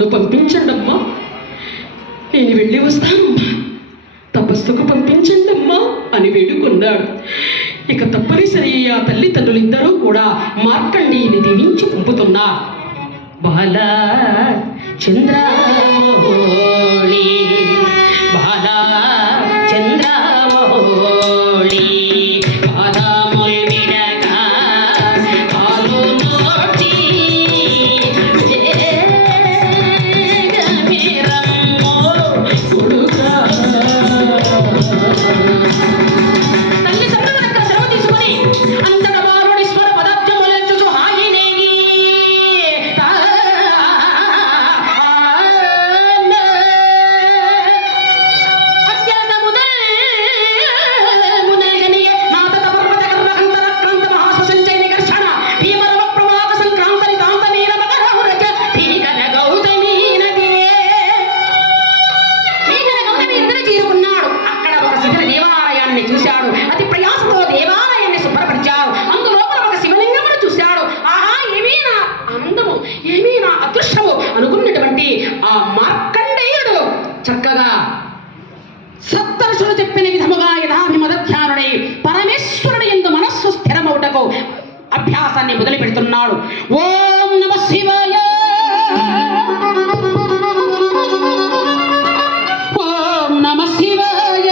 నన్ను పంపించండమ్మా, నేను వెళ్ళి వస్తానమ్మా, తపస్సుకు పంపించండమ్మా అని వేడుకున్నాడు. ఇక తప్పనిసరి ఆ తల్లిదండ్రులిద్దరూ కూడా మార్కండేయుని దీవించి పంపుతున్నారు. బాల చంద్రమౌళి, బాల చంద్రమౌళి, పాదముల్ విడగా కాలు నోటి వేగమిరమ్మో కొడుకా. తల్లిదండ్రుల దగ్గర సెలవు తీసుకొని అంతట బాలుడి స్వర పదార్థములంచు హాయినేగి చూశాడు. అతి ప్రయాసతో దేవాలయాన్ని శుభ్రపరిచాడు. అందులోపల ఒక శివలింగమును చూశాడు. ఆహా, ఏమీనా అందము, ఏమీనా అదృష్టము అనుకున్నటువంటి ఆ మార్కండేయుడు చక్కగా సప్తర్షులు చెప్పిన విధముగా యథాభిమదధ్యానుడై పరమేశ్వరుడు యందు మనస్సు స్థిరమవుటకు అభ్యాసాన్ని మొదలు పెడుతున్నాడు. ఓం నమః శివాయ, ఓం నమః శివాయ,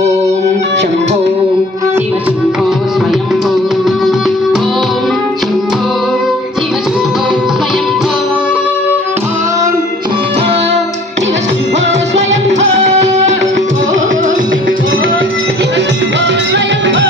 ఓం శంభో శివ శంభో స్వయంభో, ఓం శంభో శివ శంభో స్వయంభో, ఓం శంభో శివ శంభో స్వయంభో, ఓం శంభో శివ శంభో స్వయంభో.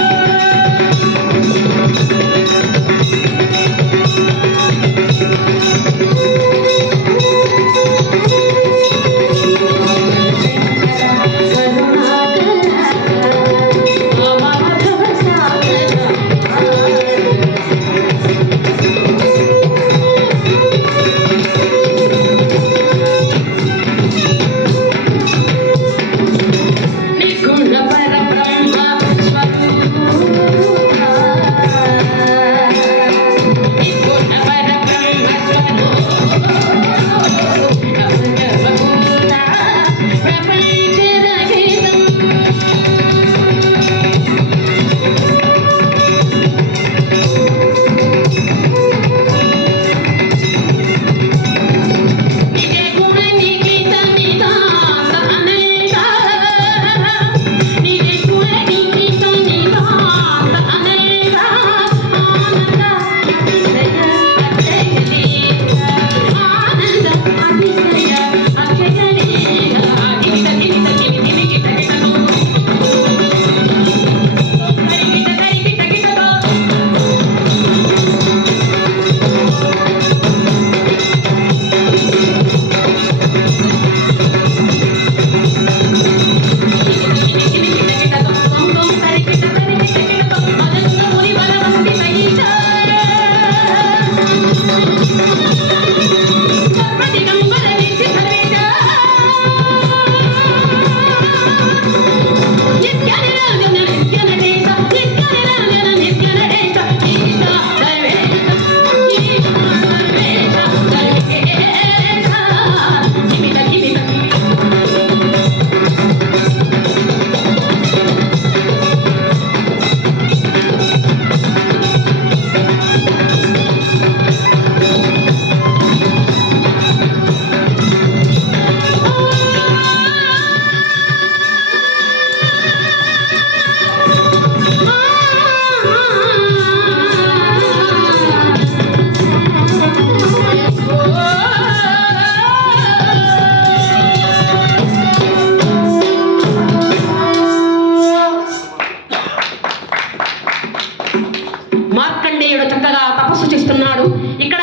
మార్కండేయుడు చక్కగా తపస్సు చేస్తున్నాడు. ఇక్కడ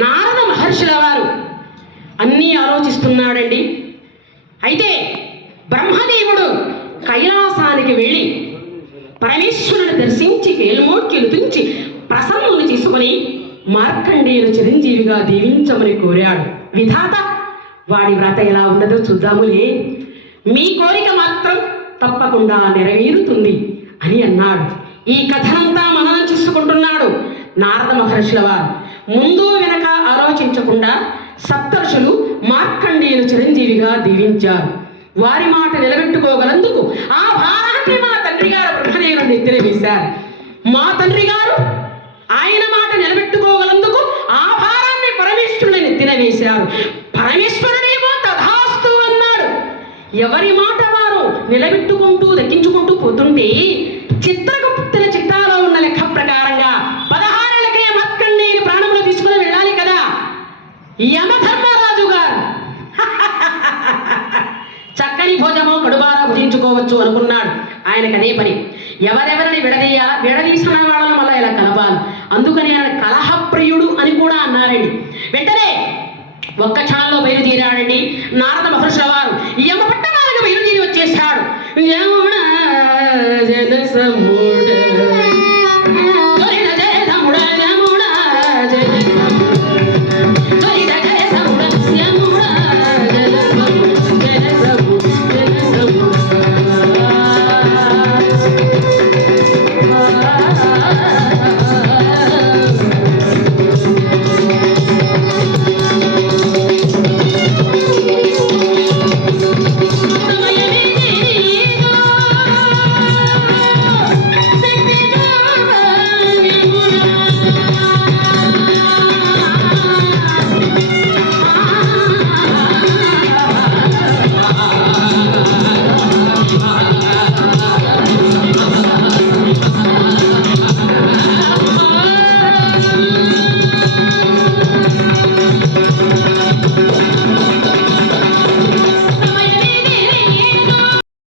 నారద మహర్షుల వారు అన్నీ ఆలోచిస్తున్నాడండి. అయితే బ్రహ్మదేవుడు కైలాసానికి వెళ్ళి పరమేశ్వరుని దర్శించి వేల్మోట్యులు తుంచి ప్రసన్నులు చేసుకుని మార్కండేయుని చిరంజీవిగా దీవించమని కోరాడు. విధాత వాడి వ్రత ఎలా ఉన్నదో చూద్దాములే, మీ కోరిక మాత్రం తప్పకుండా నెరవేరుతుంది అని అన్నాడు. ఈ కథనంతా మననం చేసుకుంటున్నాడు నారద మహర్షుల వారు. ముందు వెనక ఆలోచించకుండా సప్తర్షులు మార్కండేయుని చిరంజీవిగా దీవించారు. వారి మాట నిలబెట్టుకోగలందుకు ఆ భారాన్ని మా తండ్రి గారు బ్రహ్మదేవుని నెత్తిన వేశారు. మా తండ్రి గారు ఆయన మాట నిలబెట్టుకోగలందుకు ఆ భారాన్ని పరమేశ్వరుని నెత్తిన వేశారు. పరమేశ్వరుడేమో తథాస్తు అన్నాడు. ఎవరి మాట వారు నిలబెట్టుకుంటూ దక్కించుకుంటూ పోతుంటే చిత్రగుప్తుల చిత్తాలో ఉన్న లెక్క ప్రకారంగా 16 ఏళ్లకే మార్కండేయుని ప్రాణములు తీసుకుని వెళ్ళాలి కదా. యమధర్మరాజు గారు చక్కని భోజనము కడుబారా భుజించుకోవచ్చు అనుకున్నాడు. ఆయనకు అదే పని. ఎవరెవరిని విడదీయాలా, విడదీసిన వాళ్ళను మళ్ళీ ఇలా కలపాలి. అందుకని ఆయన కలహప్రియుడు అని కూడా అన్నారండి. వెంటనే ఒక్క క్షణంలో బయలుదేరాడండి నారద మహర్షుల వారు. యమపట్టణాలకు బయలుదేరి వచ్చేసాడు. యమునా జన సముద్ర